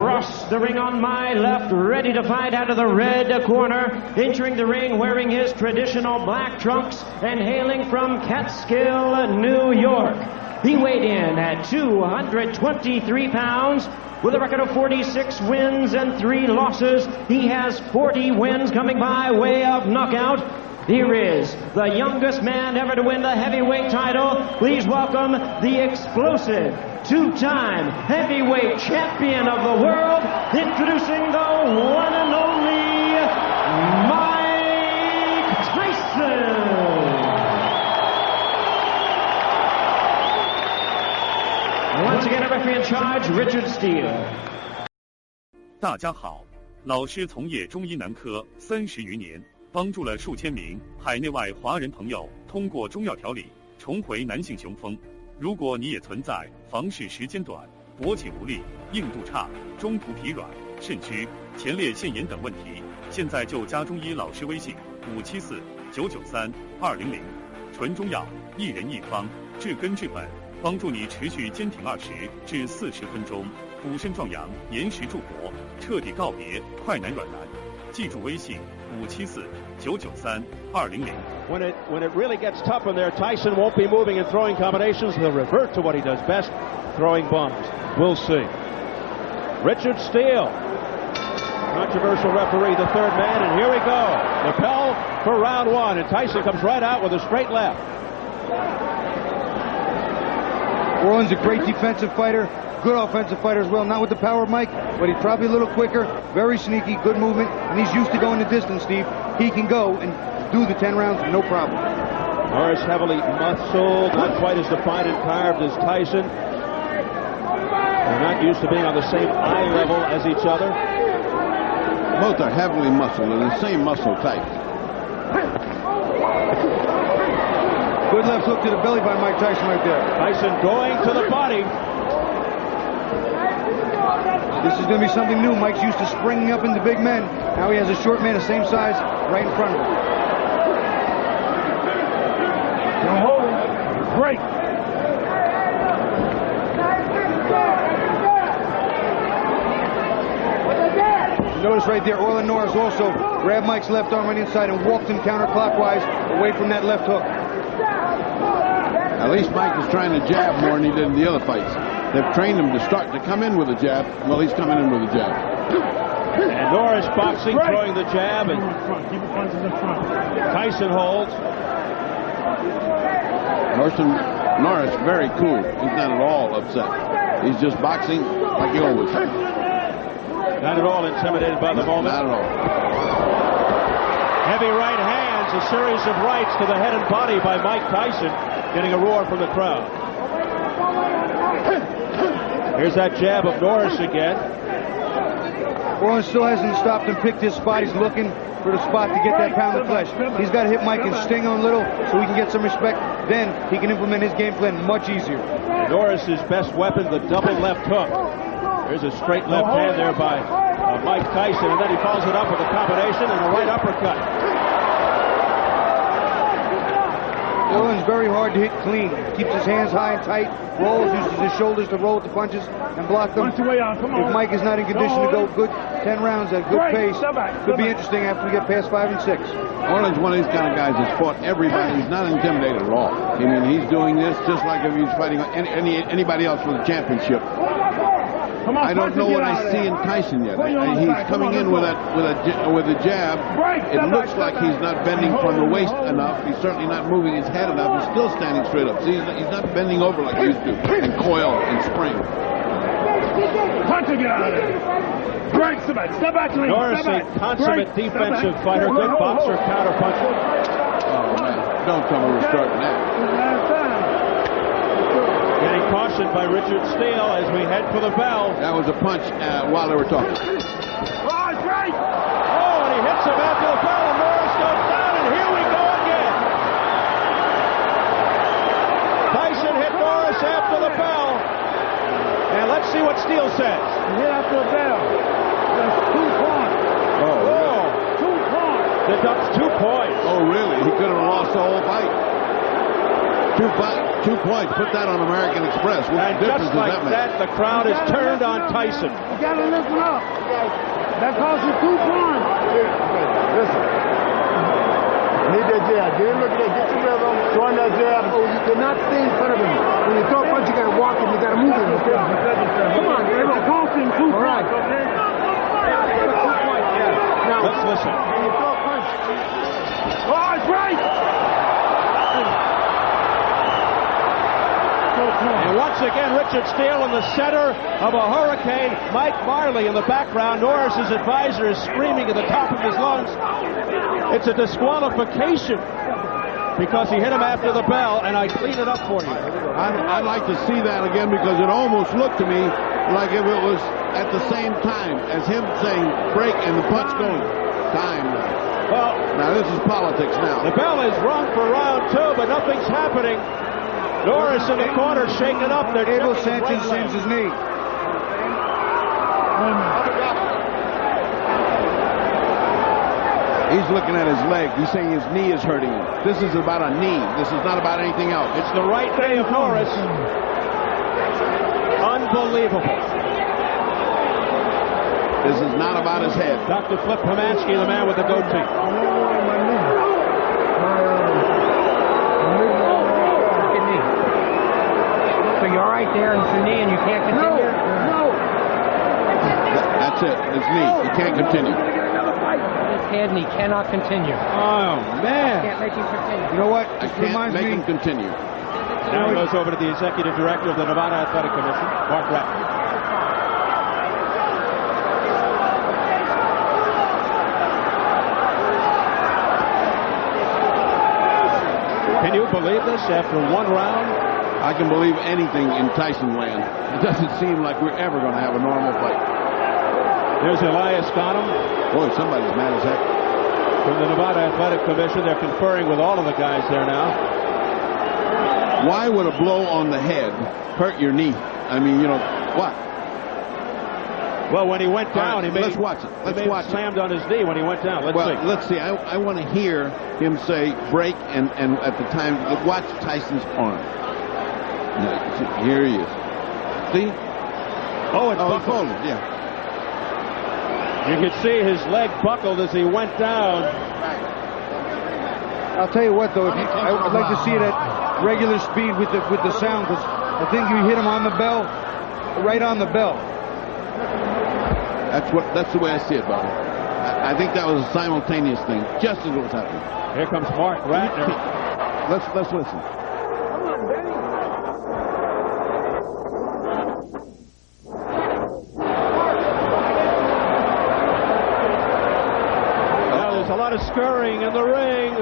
Across the ring on my left, ready to fight out of the red corner, entering the ring wearing his traditional black trunks and hailing from Catskill, New York. He weighed in at 223 pounds with a record of 46 wins and 3 losses. He has 40 wins coming by way of knockout. Here is the youngest man ever to win the heavyweight title. Please welcome the explosive two-time heavyweight champion of the world, introducing the one and only Mike Tyson. Once again, a referee in charge, Richard Steele. 大家好，老师从业中医男科30余年，帮助了数千名海内外华人朋友通过中药调理重回男性雄风。如果你也存在房事时间短、勃起无力、硬度差、中途疲软、肾虚、前列腺炎等问题，现在就加中医老师微信574-993-200，纯中药，一人一方，治根治本，帮助你持续坚挺20至40分钟，补肾壮阳，延时助勃，彻底告别快男软男。记住微信574-993-200。When it really gets tough in there, Tyson won't be moving and throwing combinations. He'll revert to what he does best, throwing bombs. We'll see. Richard Steele, controversial referee, the third man, and here we go. Lapel for round one, and Tyson comes right out with a straight left. Orland's a great defensive fighter, good offensive fighter as well. Not with the power of Mike, but he's probably a little quicker, very sneaky, good movement, and he's used to going the distance, Steve. He can go and do the 10 rounds, no problem. Norris heavily muscled, not quite as defined and carved as Tyson. They're not used to being on the same eye level as each other. Both are heavily muscled and the same muscle type. Good left hook to the belly by Mike Tyson right there. Tyson going to the body. This is going to be something new. Mike's used to springing up into big men. Now he has a short man the same size right in front of him. Great. Notice right there, Orland Norris also grabbed Mike's left arm on the inside and walked him counterclockwise away from that left hook. At least Mike is trying to jab more than he did in the other fights. They've trained him to start to come in with a jab. Well, he's coming in with a jab. And Norris boxing, throwing the jab, and Tyson holds. Norris very cool. He's not at all upset. He's just boxing like he always does. Not at all intimidated by the moment. Not at all. Heavy right hands, a series of rights to the head and body by Mike Tyson, getting a roar from the crowd. Here's that jab of Norris again. Orland still hasn't stopped and picked his spot. He's looking for the spot to get that pound of flesh. He's got to hit Mike and sting him a little so he can get some respect. Then he can implement his game plan much easier. Norris's best weapon, the double left hook. There's a straight left hand there by Mike Tyson, and then he follows it up with a combination and a right uppercut. Orland's very hard to hit clean. Keeps his hands high and tight, rolls, uses his shoulders to roll with the punches and block them. If Mike is not in condition to go good 10 rounds at good pace, could be interesting after we get past 5 and 6. Orland's one of these kind of guys that's fought everybody. He's not intimidated at all. I mean, he's doing this just like if he's fighting anybody else for the championship. I don't know what I see in Tyson yet. He's coming in with a jab. It looks like he's not bending from the waist enough. He's certainly not moving his head enough. He's still standing straight up. See, he's not bending over like he used to and coil and spring. Norris, a consummate defensive fighter, good boxer, counter puncher. Oh man, don't tell me we're starting that. Getting cautioned by Richard Steele as we head for the bell. That was a punch while they were talking. Oh, and he hits him after the bell, and Norris goes down, and here we go again. Tyson hit Norris after the bell. And let's see what Steele says. He hit after the bell. That's 2 points. Oh, really? 2 points. Deducts 2 points. Oh, really? He could have lost the whole fight. 2 points. 2 points. Put that on American Express. What And difference just like does that make? that, the crowd is turned on Tyson. You got to listen up. That costs you 2 points. Listen. Need that jab. Get look at that. Get your rhythm. Throwing that jab. Oh, you cannot stay in front of him. When you throw a punch, you got to walk him. You got to move him. Okay? Come on, man. It's costing 2 points. Okay? Now, let's listen. When you throw a punch. Oh, it's right. And once again, Richard Steele in the center of a hurricane. Mike Marley in the background. Norris's advisor is screaming at the top of his lungs. It's a disqualification because he hit him after the bell, and I clean it up for you. I'd like to see that again because it almost looked to me like if it was at the same time as him saying break and the punch going. Time. Well, now this is politics now. The bell is rung for round 2, but nothing's happening. Norris in the corner shaking up. Abel Sanchez sends his knee. He's looking at his leg. He's saying his knee is hurting him. This is about a knee. This is not about anything else. It's the right knee of Norris. Unbelievable. This is not about his head. Dr. Flip Pomansky, the man with the goatee. So you're right there in your knee and you can't continue? No. That's it. His knee. He can't continue. His head and he cannot continue. Oh, man. Can't make him continue. You know what? I can't make him continue. Now he goes over to the executive director of the Nevada Athletic Commission, Mark Ratner. Can you believe this after 1 round? I can believe anything in Tyson land. It doesn't seem like we're ever going to have a normal fight. There's Elias Scotham. Boy, somebody's mad as heck. From the Nevada Athletic Commission, they're conferring with all of the guys there now. Why would a blow on the head hurt your knee? I mean, you know, what? Well, when he went down, right, let's watch it. Let's watch it. Slammed on his knee when he went down. Let's see. I want to hear him say break and at the time, watch Tyson's arm. Now, here he is. See? Oh, it's buckled. Yeah. You could see his leg buckled as he went down. I'll tell you what, though, I'd like to see it at regular speed with the sound, because I think you hit him on the bell, right on the bell. That's the way I see it, Bobby. I think that was a simultaneous thing, just as it was happening. Here comes Mark Ratner. Let's listen. Now there's a lot of scurrying in the ring.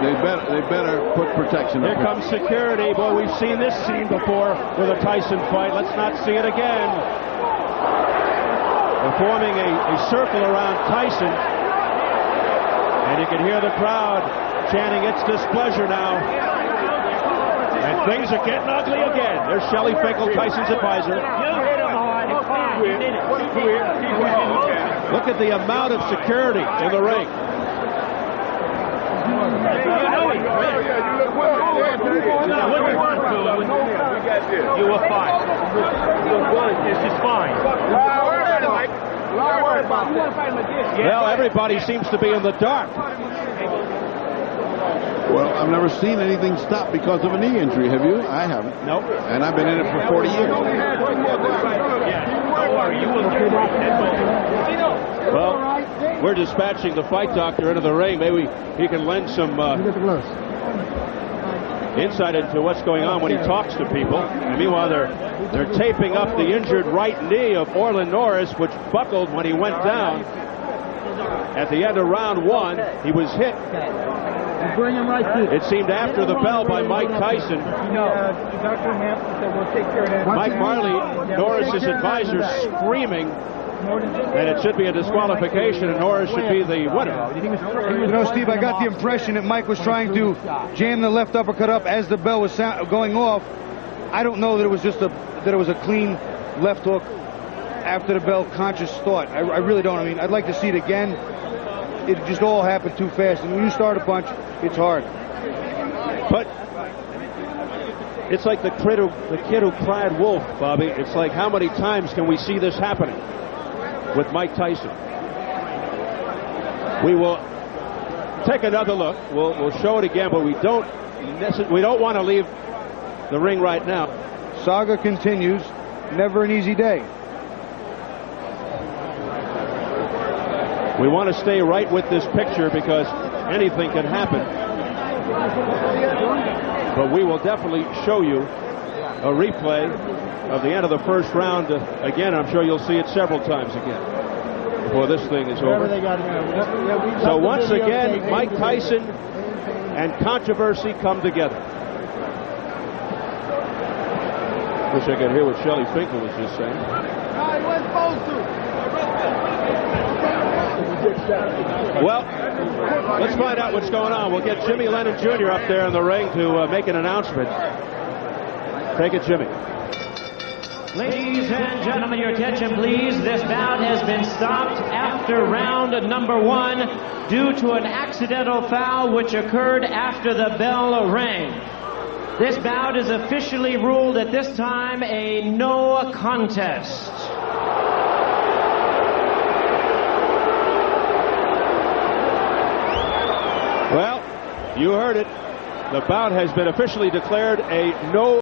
They better put protection up. Here comes security. Boy, we've seen this scene before with a Tyson fight. Let's not see it again. They're forming a circle around Tyson. And you can hear the crowd chanting its displeasure now. And things are getting ugly again. There's Shelley Finkel, Tyson's advisor. Look at the amount of security in the ring. You were fine. This is fine. Well, everybody seems to be in the dark. Well, I've never seen anything stop because of a knee injury. Have you? I haven't. Nope. And I've been in it for 40 years. Well, we're dispatching the fight doctor into the ring. Maybe he can lend some insight into what's going on when he talks to people. And meanwhile, they're taping up the injured right knee of Orlin Norris, which buckled when he went down. At the end of round 1, he was hit. It seemed after the bell by Mike Tyson. Mike Marley, Norris's advisor, screaming. And it should be a disqualification, and Norris should be the winner. You know, Steve, I got the impression that Mike was trying to jam the left uppercut up as the bell was going off. I don't know that it was just that it was a clean left hook after the bell conscious thought. I really don't. I mean, I'd like to see it again. It just all happened too fast. And when you start a punch, it's hard. But It's like the kid who cried wolf, Bobby. It's like, how many times can we see this happening with Mike Tyson? We will take another look. We'll show it again, but we don't want to leave the ring right now. Saga continues. Never an easy day. We want to stay right with this picture because anything can happen. But we will definitely show you a replay of the end of the first round. Again, I'm sure you'll see it several times again before this thing is over. So once again, Mike Tyson and controversy come together. Wish I could hear what Shelley Finkel was just saying. No, he wasn't supposed to. Well, let's find out what's going on. We'll get Jimmy Lennon Jr. up there in the ring to make an announcement. Take it, Jimmy. Ladies and gentlemen, your attention, please. This bout has been stopped after round number 1 due to an accidental foul which occurred after the bell rang. This bout is officially ruled at this time a no contest. Well, you heard it. The bout has been officially declared a no